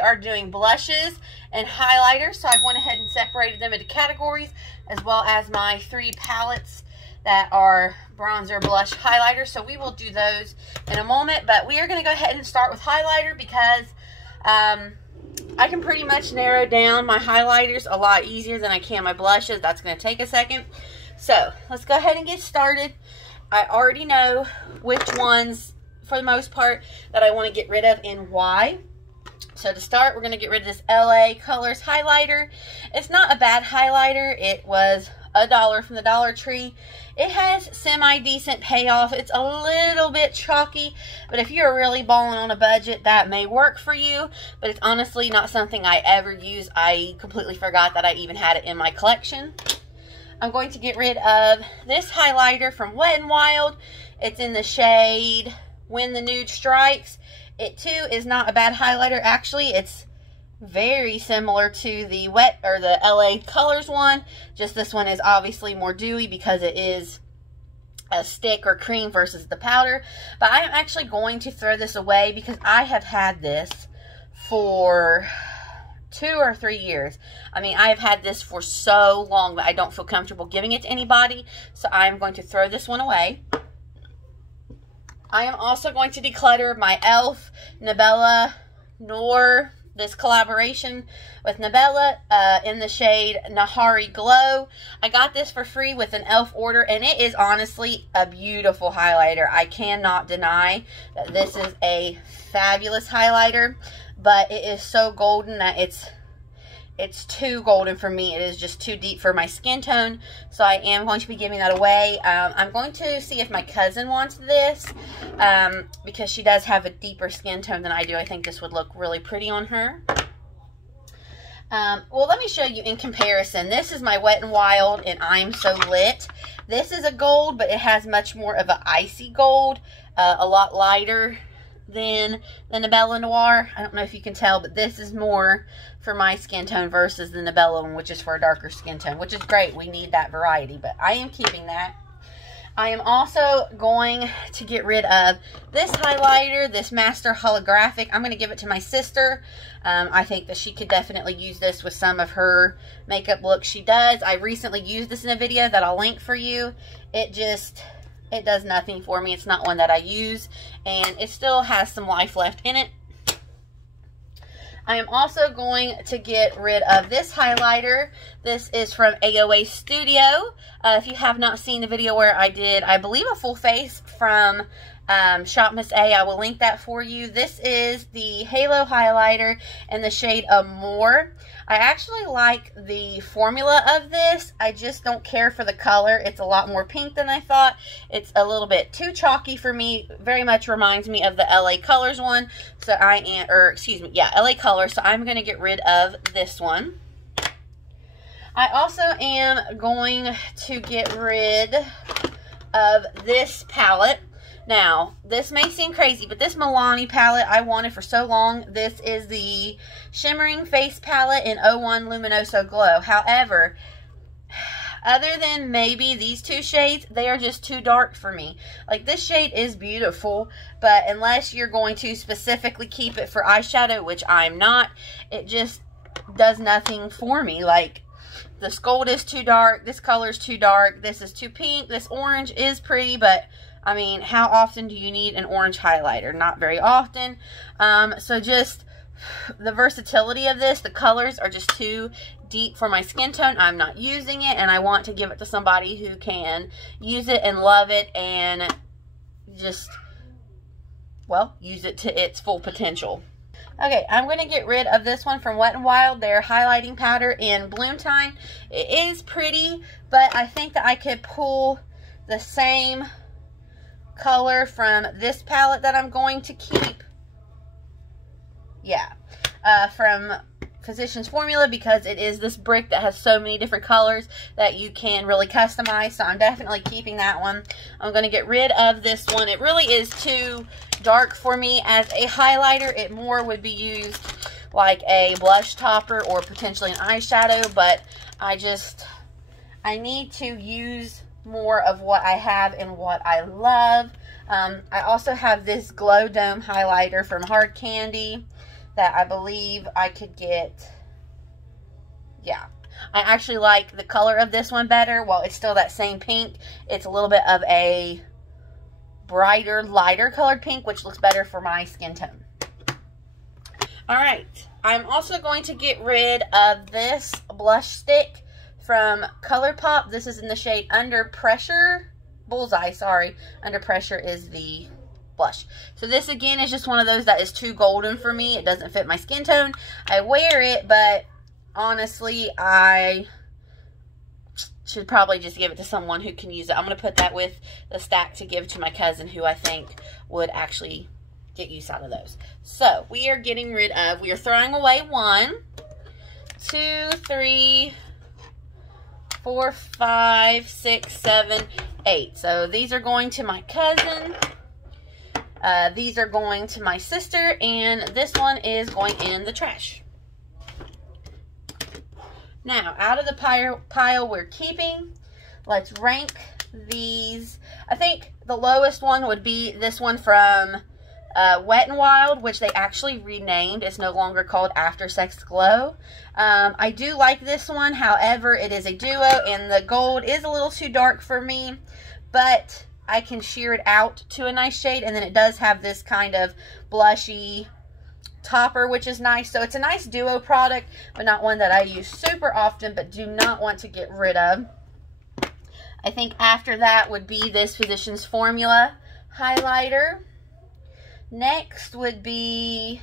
we are doing blushes and highlighters. So I've went ahead and separated them into categories, as well as my 3 palettes that are bronzer, blush, highlighter. So we will do those in a moment, but we are going to go ahead and start with highlighter because I can pretty much narrow down my highlighters a lot easier than I can my blushes. That's going to take a second. So let's go ahead and get started. I already know which ones, for the most part, that I want to get rid of and why. So to start, we're going to get rid of this LA Colors highlighter. It's not a bad highlighter. It was $1 from the Dollar Tree. It has semi-decent payoff. It's a little bit chalky, but if you're really balling on a budget, that may work for you, but it's honestly not something I ever use. I completely forgot that I even had it in my collection. I'm going to get rid of this highlighter from Wet n Wild. It's in the shade When the Nude Strikes. It too is not a bad highlighter. Actually, it's very similar to the the LA Colors one. Just this one is obviously more dewy because it is a stick or cream versus the powder. But I am actually going to throw this away because I have had this for 2 or 3 years. I mean, I have had this for so long that I don't feel comfortable giving it to anybody. So I am going to throw this one away. I am also going to declutter my e.l.f. Nabella Noir, this collaboration with Nabella in the shade Nahari Glow. I got this for free with an e.l.f. order, and it is honestly a beautiful highlighter. I cannot deny that this is a fabulous highlighter, but it is so golden that it's too golden for me. It is just too deep for my skin tone, so I am going to be giving that away. I'm going to see if my cousin wants this because she does have a deeper skin tone than I do. I think this would look really pretty on her. Well, let me show you in comparison. This is my Wet n Wild, and I'm So Lit. This is a gold, but it has much more of an icy gold, a lot lighter than the Nabella Noir. I don't know if you can tell, but this is more for my skin tone versus the Nabella one, which is for a darker skin tone, which is great. We need that variety, but I am keeping that. I am also going to get rid of this highlighter, this Master Holographic. I'm going to give it to my sister. I think that she could definitely use this with some of her makeup looks she does. I recently used this in a video that I'll link for you. It does nothing for me. It's not one that I use, and it still has some life left in it. I am also going to get rid of this highlighter. This is from AOA Studio. If you have not seen the video where I did, I believe, a full face from Shop Miss A, I will link that for you. This is the Halo highlighter in the shade Amore. I actually like the formula of this. I just don't care for the color. It's a lot more pink than I thought. It's a little bit too chalky for me. Very much reminds me of the LA Colors one. So LA Colors. So I'm going to get rid of this one. I also am going to get rid of this palette. Now, this may seem crazy, but this Milani palette I wanted for so long. This is the Shimmering Face Palette in 01 Luminoso Glow. However, other than maybe these 2 shades, they are just too dark for me. Like, this shade is beautiful, but unless you're going to specifically keep it for eyeshadow, which I'm not, it just does nothing for me. Like, this gold is too dark, this color is too dark, this is too pink, this orange is pretty, but I mean, how often do you need an orange highlighter? Not very often. So just the versatility of this, the colors are just too deep for my skin tone. I'm not using it, and I want to give it to somebody who can use it and love it and just, well, use it to its full potential. Okay, I'm going to get rid of this one from Wet n Wild, their highlighting powder in Bloom Time. It is pretty, but I think that I could pull the same color from this palette that I'm going to keep. Yeah, from Physicians Formula, because it is this brick that has so many different colors that you can really customize. So I'm definitely keeping that one. I'm going to get rid of this one. It really is too dark for me as a highlighter. It more would be used like a blush topper or potentially an eyeshadow, but I need to use more of what I have and what I love. I also have this Glow Dome highlighter from Hard Candy that I believe I could get. Yeah, I actually like the color of this one better. While it's still that same pink, it's a little bit of a brighter, lighter colored pink, which looks better for my skin tone. Alright, I'm also going to get rid of this blush stick from ColourPop. This is in the shade Under Pressure. Bullseye, sorry. Under Pressure is the blush. So this again is just one of those that is too golden for me. It doesn't fit my skin tone. I wear it, but honestly, I should probably just give it to someone who can use it. I'm going to put that with the stack to give to my cousin, who I think would actually get use out of those. So we are getting rid of, we are throwing away 1, 2, 3, 4, 5, 6, 7, 8. So these are going to my cousin. These are going to my sister, and this one is going in the trash. Now, out of the pile we're keeping, let's rank these. I think the lowest one would be this one from Wet n Wild, which they actually renamed. It's no longer called After Sex Glow. I do like this one. However, it is a duo, and the gold is a little too dark for me, but I can sheer it out to a nice shade, and then it does have this kind of blushy topper, which is nice. So it's a nice duo product, but not one that I use super often, but do not want to get rid of. I think after that would be this Physicians Formula highlighter. Next would be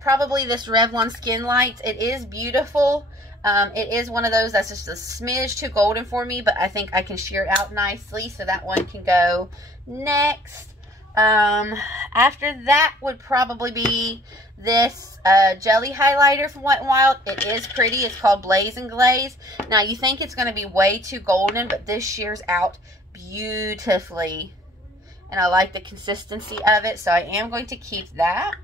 probably this Revlon Skin Lights. It is beautiful. It is one of those that's just a smidge too golden for me, but I think I can sheer it out nicely, so that one can go next. After that would probably be this jelly highlighter from Wet n Wild. It is pretty. It's called Blaze and Glaze. Now, you think it's going to be way too golden, but this sheers out beautifully. And I like the consistency of it, so I am going to keep that.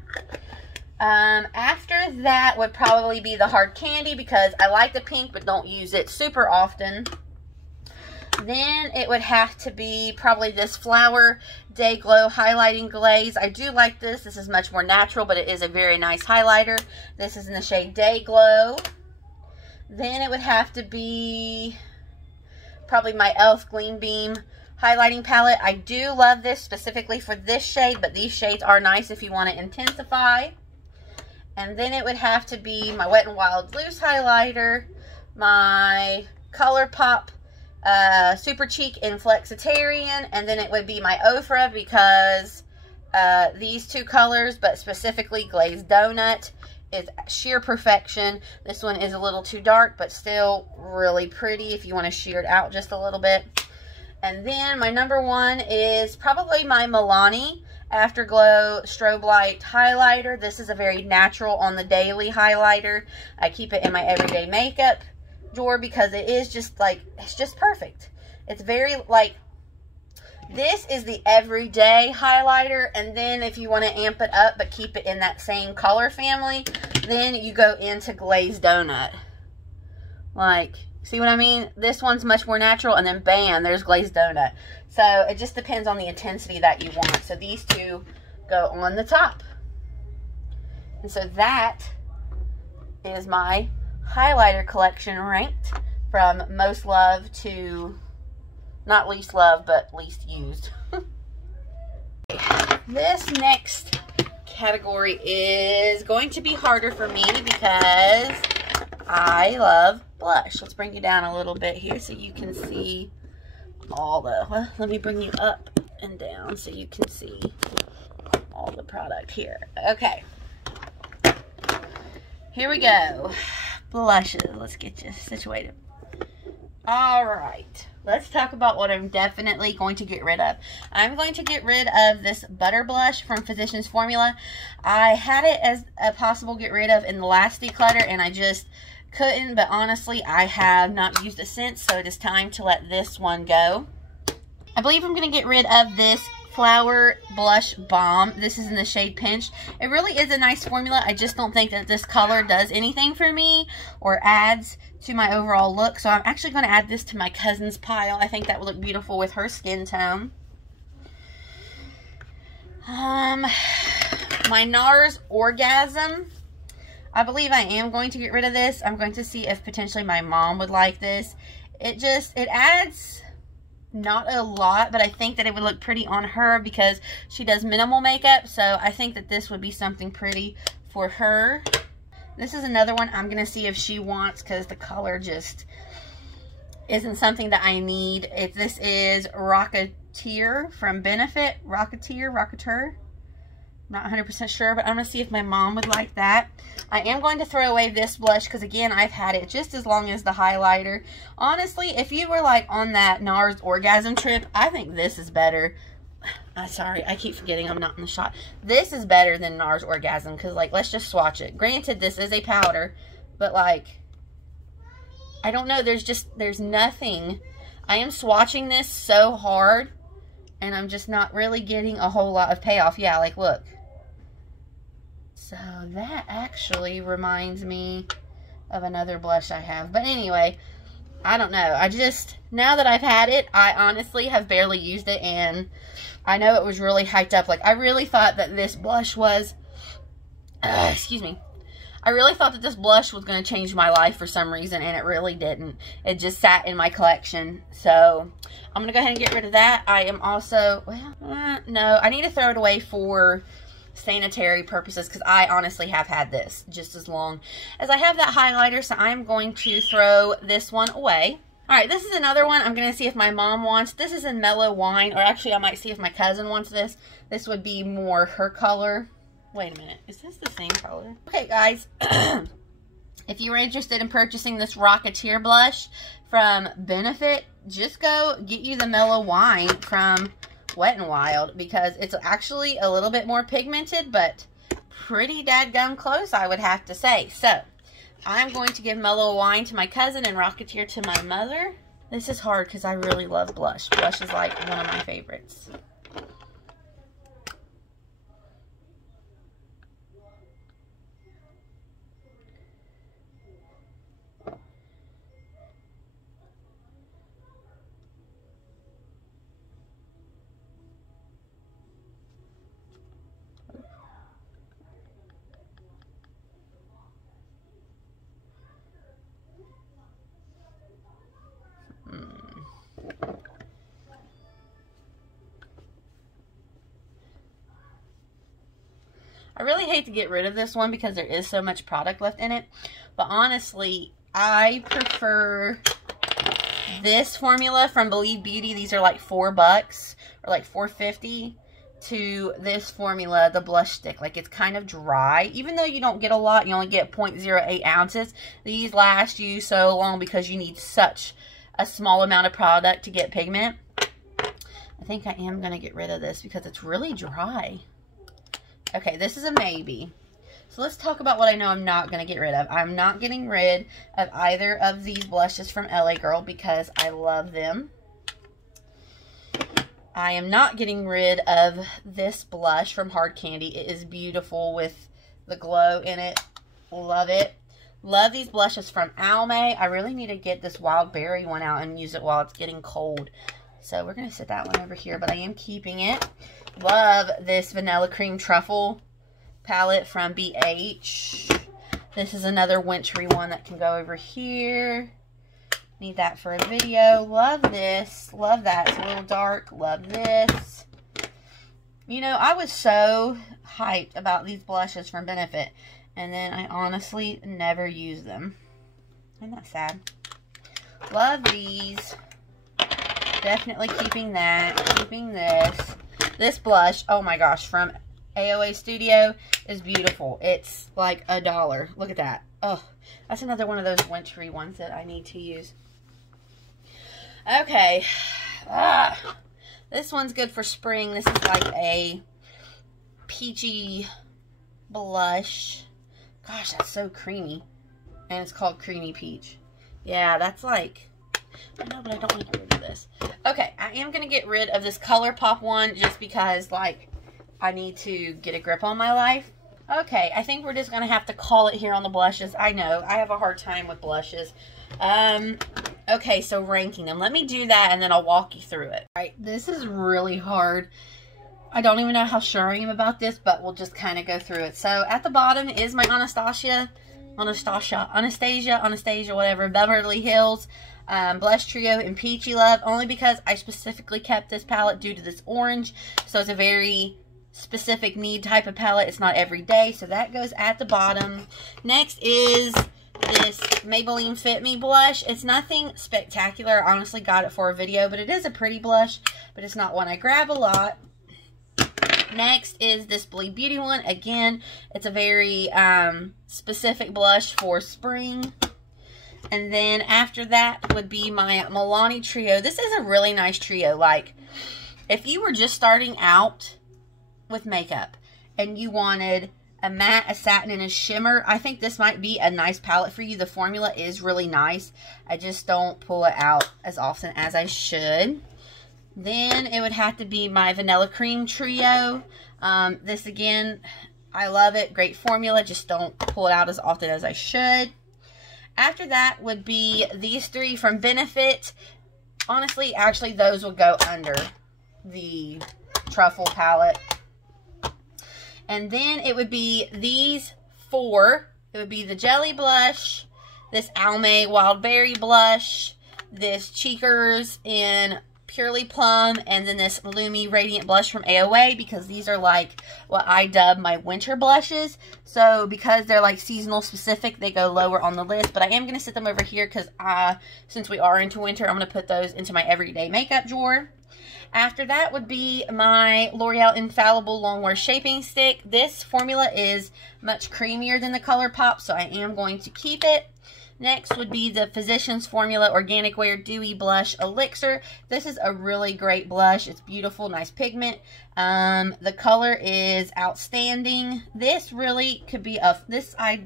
After that would probably be the Hard Candy, because I like the pink but don't use it super often. Then it would have to be probably this Flower Day Glow Highlighting Glaze. I do like this. This is much more natural, but it is a very nice highlighter. This is in the shade Day Glow. Then it would have to be probably my e.l.f. Gleam Beam highlighting palette. I do love this specifically for this shade, but these shades are nice if you want to intensify. And then it would have to be my Wet n Wild loose highlighter, my ColourPop Super Cheek in Flexitarian, and then it would be my Ofra, because these two colors, but specifically Glazed Donut, is sheer perfection. This one is a little too dark, but still really pretty if you want to sheer it out just a little bit. And then my number one is probably my Milani Afterglow Strobe Light Highlighter. This is a very natural on the daily highlighter. I keep it in my everyday makeup drawer because it is just like, it's just perfect. It's very like, this is the everyday highlighter, and then if you want to amp it up but keep it in that same color family, then you go into Glazed Donut. Like, see what I mean? This one's much more natural, and then bam, there's Glazed Donut. So it just depends on the intensity that you want. So these two go on the top. And so that is my highlighter collection ranked from most loved to not least loved, but least used. This next category is going to be harder for me because I love blush. Let's bring you down a little bit here so you can see all the, well, let me bring you up and down so you can see all the product here. Okay. Here we go. Blushes. Let's get you situated. Alright. Let's talk about what I'm definitely going to get rid of. I'm going to get rid of this Butter Blush from Physicians Formula. I had it as a possible get rid of in the last declutter, and I just couldn't, but honestly, I have not used it since, so it is time to let this one go. I believe I'm going to get rid of this Flower Blush Balm. This is in the shade Pinched. It really is a nice formula. I just don't think that this color does anything for me or adds to my overall look. So I'm actually going to add this to my cousin's pile. I think that would look beautiful with her skin tone. My NARS Orgasm. I believe I am going to get rid of this. I'm going to see if potentially my mom would like this. It adds not a lot, but I think that it would look pretty on her because she does minimal makeup. So I think that this would be something pretty for her. This is another one I'm going to see if she wants because the color just isn't something that I need. This is Rocketeer from Benefit. Rocketeer. Not 100% sure, but I'm going to see if my mom would like that. I am going to throw away this blush because, again, I've had it just as long as the highlighter. Honestly, if you were, like, on that NARS Orgasm trip, I think this is better. Sorry, I keep forgetting I'm not in the shot. This is better than NARS Orgasm because, like, let's just swatch it. Granted, this is a powder, but, like, I don't know. There's nothing. I am swatching this so hard, and I'm just not really getting a whole lot of payoff. Yeah, like, look. So that actually reminds me of another blush I have. But anyway, I don't know. Now that I've had it, I honestly have barely used it. And I know it was really hyped up. Like, I really thought that this blush was, excuse me. I really thought that this blush was going to change my life for some reason. And it really didn't. It just sat in my collection. So I'm going to go ahead and get rid of that. I am also, well, no, I need to throw it away for sanitary purposes because I honestly have had this just as long as I have that highlighter. So I'm going to throw this one away. Alright, this is another one I'm going to see if my mom wants. This is in Mellow Wine, or actually I might see if my cousin wants this. This would be more her color. Wait a minute, is this the same color? Okay guys, if you were interested in purchasing this Rocketeer blush from Benefit, just go get you the Mellow Wine from Wet n Wild because it's actually a little bit more pigmented, but pretty dadgum close, I would have to say. So I'm going to give Mellow Wine to my cousin and Rocketeer to my mother. This is hard because I really love blush. Blush is like one of my favorites. I really hate to get rid of this one because there is so much product left in it. But honestly, I prefer this formula from Believe Beauty. These are like $4 or like $4.50 to this formula, the blush stick. Like, it's kind of dry. Even though you don't get a lot, you only get 0.08 ounces. These last you so long because you need such a small amount of product to get pigment. I think I am going to get rid of this because it's really dry. Okay, this is a maybe. So let's talk about what I know I'm not going to get rid of. I'm not getting rid of either of these blushes from LA Girl because I love them. I am not getting rid of this blush from Hard Candy. It is beautiful with the glow in it. Love it. Love these blushes from Almay. I really need to get this Wild Berry one out and use it while it's getting cold. So we're going to set that one over here, but I am keeping it. Love this Vanilla Cream Truffle palette from BH. This is another wintry one that can go over here. Need that for a video. Love this. Love that. It's a little dark. Love this. You know, I was so hyped about these blushes from Benefit, and then I honestly never use them. Isn't that sad? Love these. Definitely keeping that. Keeping this. This blush, oh my gosh, from AOA Studio is beautiful. It's like $1. Look at that. Oh, that's another one of those wintry ones that I need to use. Okay. This one's good for spring. This is like a peachy blush. Gosh, that's so creamy. And it's called Creamy Peach. Yeah, that's like... I know, but I don't want to get rid of this. Okay, I am going to get rid of this ColourPop one just because, like, I need to get a grip on my life. Okay, I think we're just going to have to call it here on the blushes. I know, I have a hard time with blushes. Okay, so ranking them. Let me do that and then I'll walk you through it. All right, this is really hard. I don't even know how sure I am about this, but we'll just kind of go through it. So at the bottom is my Anastasia, whatever, Beverly Hills Blush Trio in Peachy Love, only because I specifically kept this palette due to this orange. So it's a very specific need type of palette. It's not every day, so that goes at the bottom. Next is this Maybelline Fit Me blush. It's nothing spectacular. I honestly got it for a video, but it is a pretty blush, but it's not one I grab a lot. Next is this Believe Beauty one. Again, it's a very specific blush for spring. And then after that would be my Milani Trio. This is a really nice trio. Like, if you were just starting out with makeup and you wanted a matte, a satin, and a shimmer, I think this might be a nice palette for you. The formula is really nice. I just don't pull it out as often as I should. Then it would have to be my Vanilla Cream Trio. This again, I love it. Great formula. Just don't pull it out as often as I should. After that would be these three from Benefit. Honestly, actually, those will go under the Truffle palette. And then it would be these four. It would be the Jelly Blush, this Almay Wild Berry Blush, this Cheekers in Purely Plum, and then this Lumi Radiant Blush from AOA, because these are like what I dub my winter blushes. So because they're like seasonal specific, they go lower on the list. But I am going to set them over here because since we are into winter, I'm going to put those into my everyday makeup drawer. After that would be my L'Oreal Infallible Longwear Shaping Stick. This formula is much creamier than the ColourPop, so I am going to keep it. Next would be the Physicians Formula Organic Wear Dewy Blush Elixir. This is a really great blush. It's beautiful, nice pigment. The color is outstanding. This really could be this I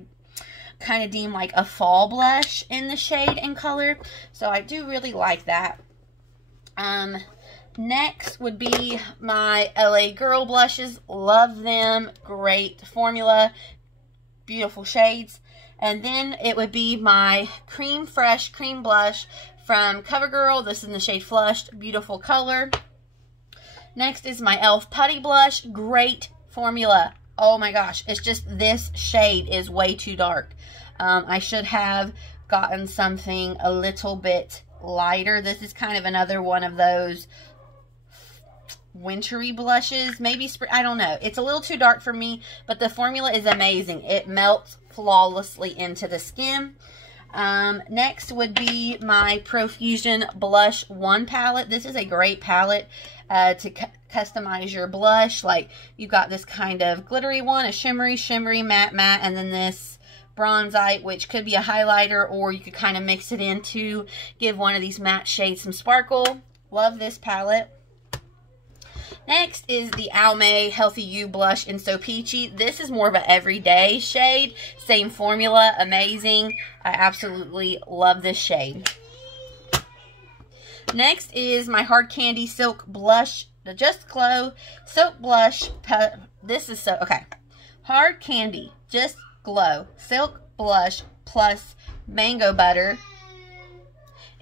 kind of deem like a fall blush in the shade and color. So I do really like that. Next would be my LA Girl blushes. Love them. Great formula. Beautiful shades. And then it would be my Cream Fresh Cream Blush from CoverGirl. This is in the shade Flushed. Beautiful color. Next is my e.l.f. Putty Blush. Great formula. Oh my gosh. It's just this shade is way too dark. I should have gotten something a little bit lighter. This is kind of another one of those wintry blushes, maybe spring, I don't know. It's a little too dark for me, but the formula is amazing. It melts flawlessly into the skin. Next would be my Profusion Blush 1 palette. This is a great palette to customize your blush. Like, you've got this kind of glittery one, a shimmery, matte, and then this bronzite, which could be a highlighter, or you could kind of mix it in to give one of these matte shades some sparkle. Love this palette. Next is the Almay Healthy You Blush in So Peachy. This is more of an everyday shade. Same formula. Amazing. I absolutely love this shade. Next is my Hard Candy Silk Blush. The Just Glow Silk Blush. This is so... Okay. Hard Candy Just Glow Silk Blush plus Mango Butter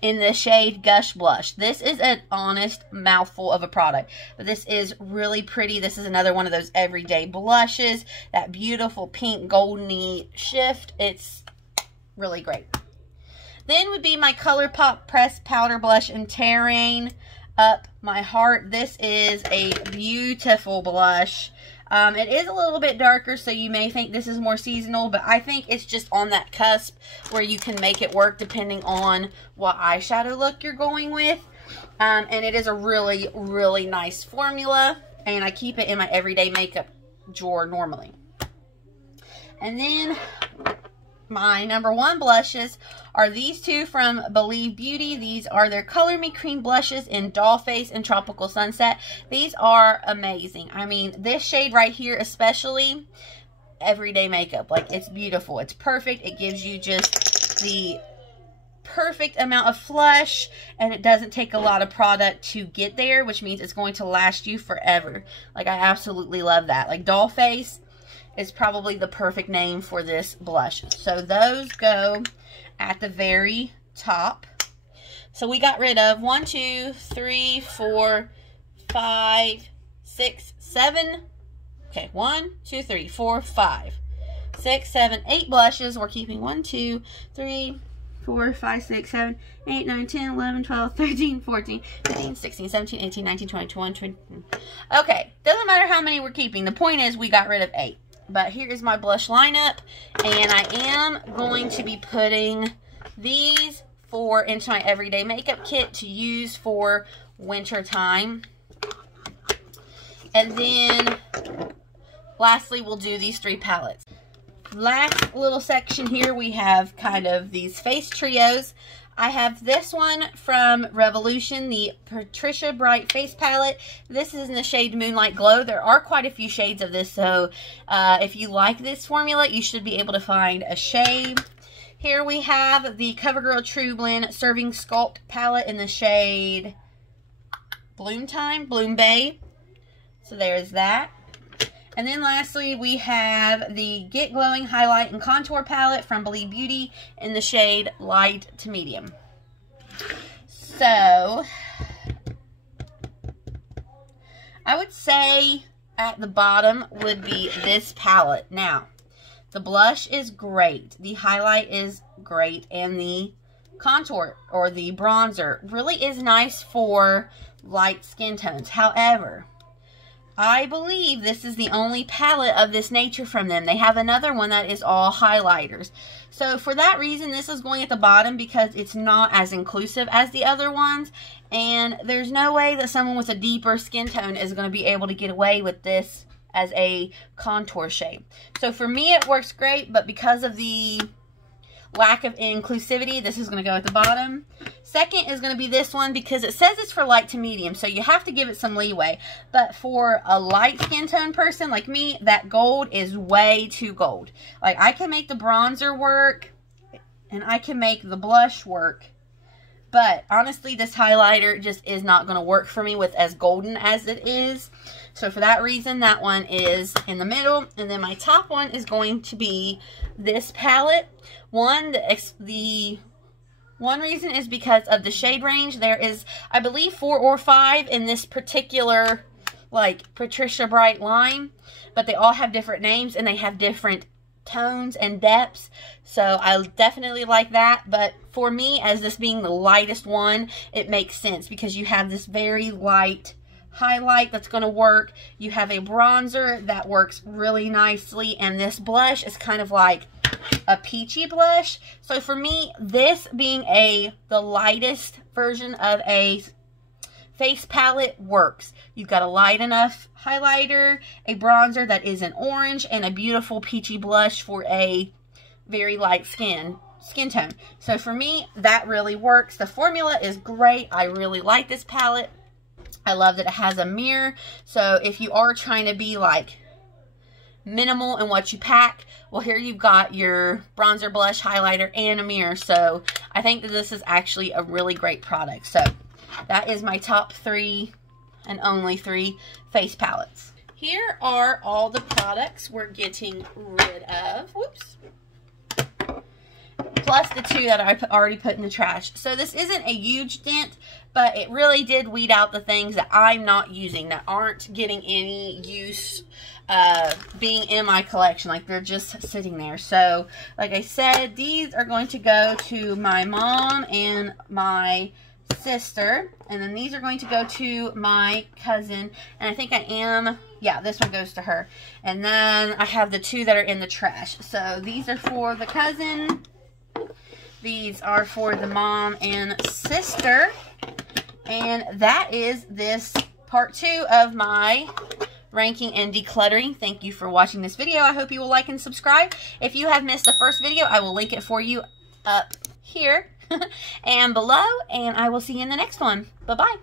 in the shade Gush Blush. This is an honest mouthful of a product, but this is really pretty. This is another one of those everyday blushes. That beautiful pink goldeny shift. It's really great. Then would be my ColourPop Pressed Powder Blush in Terrain Up My Heart. This is a beautiful blush. It is a little bit darker, so you may think this is more seasonal, but I think it's just on that cusp where you can make it work depending on what eyeshadow look you're going with. And it is a really, really nice formula, and I keep it in my everyday makeup drawer normally. And then my number one blushes are these two from Believe Beauty. These are their Color Me Cream blushes in Dollface and Tropical Sunset. These are amazing. I mean, this shade right here especially, everyday makeup. Like, it's beautiful. It's perfect. It gives you just the perfect amount of flush, and it doesn't take a lot of product to get there, which means it's going to last you forever. Like, I absolutely love that. Like, Dollface is probably the perfect name for this blush. So those go at the very top. So we got rid of 1, 2, 3, 4, 5, 6, 7. Okay, 1, 2, 3, 4, 5, 6, 7, 8 blushes. We're keeping 1, 2, 3, 4, 5, 6, 7, 8, 9, 10, 11, 12, 13, 14, 15, 16, 17, 18, 19, 20, 21, 22. Okay, doesn't matter how many we're keeping. The point is we got rid of 8. But here is my blush lineup, and I am going to be putting these 4 into my everyday makeup kit to use for winter time. And then lastly, we'll do these 3 palettes. Last little section here, we have kind of these face trios. I have this one from Revolution, the Patricia Bright Face Palette. This is in the shade Moonlight Glow. There are quite a few shades of this, so if you like this formula, you should be able to find a shade. Here we have the CoverGirl True Blend Serving Sculpt Palette in the shade Bloom Bay. So there's that. And then lastly, we have the Get Glowing Highlight and Contour Palette from Believe Beauty in the shade Light to Medium. So, I would say at the bottom would be this palette. Now, the blush is great. The highlight is great. And the contour or the bronzer really is nice for light skin tones. However, I believe this is the only palette of this nature from them. They have another one that is all highlighters. So for that reason, this is going at the bottom because it's not as inclusive as the other ones. And there's no way that someone with a deeper skin tone is going to be able to get away with this as a contour shade. So for me, it works great, but because of the lack of inclusivity, this is going to go at the bottom. Second is going to be this one because it says it's for light to medium, so you have to give it some leeway. But for a light skin tone person like me, that gold is way too gold. Like, I can make the bronzer work and I can make the blush work, but honestly, this highlighter just is not going to work for me with as golden as it is. So for that reason, that one is in the middle. And then my top one is going to be this palette. The one reason is because of the shade range. There is, I believe, 4 or 5 in this particular, like, Patricia Bright line. But they all have different names and they have different tones and depths. So I definitely like that. But for me, as this being the lightest one, it makes sense because you have this very light highlight that's going to work. You have a bronzer that works really nicely. And this blush is kind of like a peachy blush. So for me, this being the lightest version of a face palette works. You've got a light enough highlighter, a bronzer that is an orange, and a beautiful peachy blush for a very light skin tone. So for me, that really works. The formula is great. I really like this palette. I love that it has a mirror. So if you are trying to be like minimal in what you pack, well, here you've got your bronzer, blush, highlighter, and a mirror. So I think that this is actually a really great product. So that is my top 3 and only 3 face palettes. Here are all the products we're getting rid of. Whoops. Plus the 2 that I already put in the trash. So this isn't a huge dent, but it really did weed out the things that I'm not using, that aren't getting any use being in my collection. Like, they're just sitting there. So, like I said, these are going to go to my mom and my sister. And then these are going to go to my cousin. And I think yeah, this one goes to her. And then I have the 2 that are in the trash. So these are for the cousin. These are for the mom and sister. And that is this part 2 of my ranking and decluttering. Thank you for watching this video. I hope you will like and subscribe. If you have missed the first video, I will link it for you up here and below. And I will see you in the next one. Bye-bye.